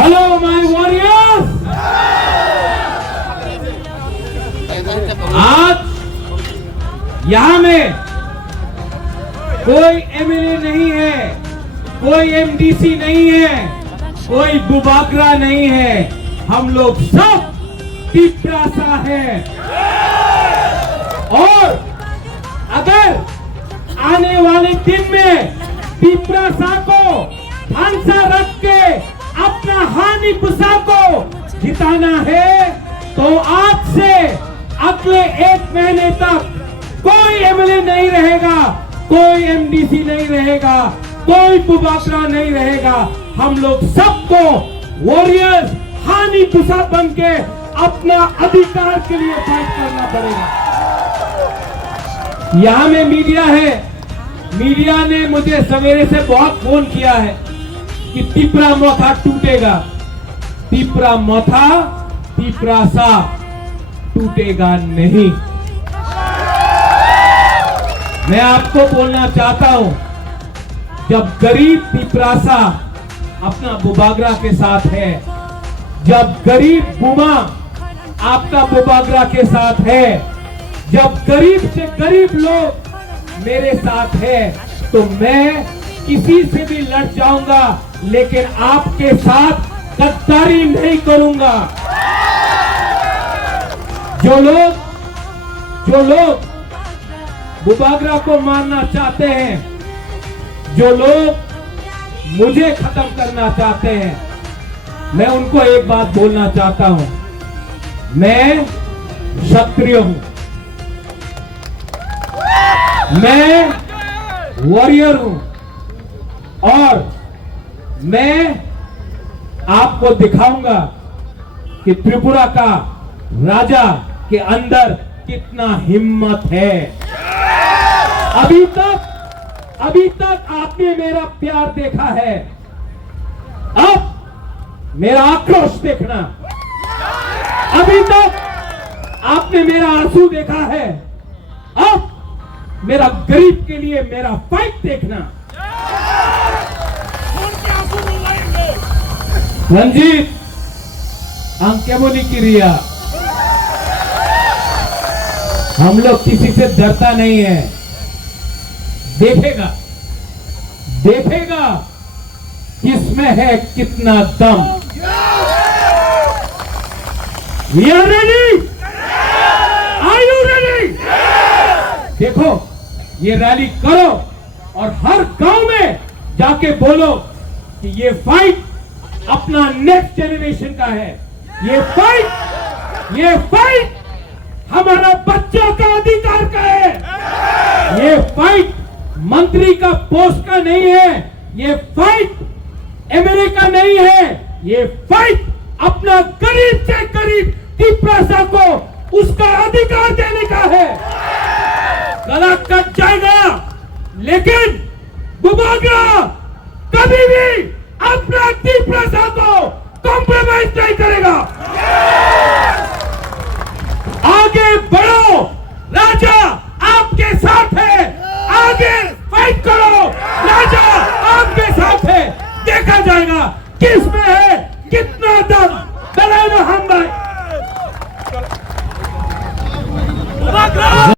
Hello my warriors, आज यहां में कोई एमएलए नहीं है, कोई एमडीसी नहीं है, कोई बुबागरा नहीं है, हम लोग सब पिपरासा है। और अगर आने वाले दिन में पिपरासा को फांसा रख के अपना हानि पुसा को जिताना है तो आज से अगले 1 महीने तक कोई एमएलए नहीं रहेगा, कोई एमडीसी नहीं रहेगा, कोई बुबागरा नहीं रहेगा। हम लोग सबको वॉरियर्स हानि पुसा बन के अपना अधिकार के लिए फाइट करना पड़ेगा। यहां में मीडिया है, मीडिया ने मुझे सवेरे से बहुत फोन किया है कि पिपरा मोथा टूटेगा। पिपरा मोथा पिपरासा टूटेगा नहीं। मैं आपको बोलना चाहता हूं, जब गरीब पिपरासा अपना बुबागरा के साथ है, जब गरीब बुमा आपका बुबागरा के साथ है, जब गरीब से गरीब लोग मेरे साथ है, तो मैं किसी से भी लड़ जाऊंगा, लेकिन आपके साथ गद्दारी नहीं करूंगा। जो लोग बुबागरा को मारना चाहते हैं, जो लोग मुझे खत्म करना चाहते हैं, मैं उनको एक बात बोलना चाहता हूं, मैं क्षत्रिय हूं, मैं वॉरियर हूं और मैं आपको दिखाऊंगा कि त्रिपुरा का राजा के अंदर कितना हिम्मत है। अभी तक आपने मेरा प्यार देखा है, अब मेरा आक्रोश देखना। अभी तक आपने मेरा आंसू देखा है, अब मेरा गरीब के लिए मेरा फाइट देखना। रंजीत अंकेमोली की रिया, हम लोग किसी से डरता नहीं है। देखेगा किसमें है कितना दम। We are ready? Are you ready? देखो, ये रैली करो और हर गांव में जाके बोलो कि ये फाइट अपना नेक्स्ट जनरेशन का है। ये फाइट हमारा बच्चों का अधिकार का है। ये फाइट मंत्री का पोस्ट का नहीं है, ये फाइट एमएलए का नहीं है, ये फाइट अपना गरीब से गरीब पिपरासा को उसका अधिकार देने का है। गला कट जाएगा, लेकिन बुबागरा कभी भी अपना पिपरासा को कॉम्प्रोमाइज नहीं करेगा। आगे बढ़ो, राजा आपके साथ है, आगे फाइट करो, राजा आपके साथ है। देखा जाएगा किसमें है कितना दम। दलाल हम भाई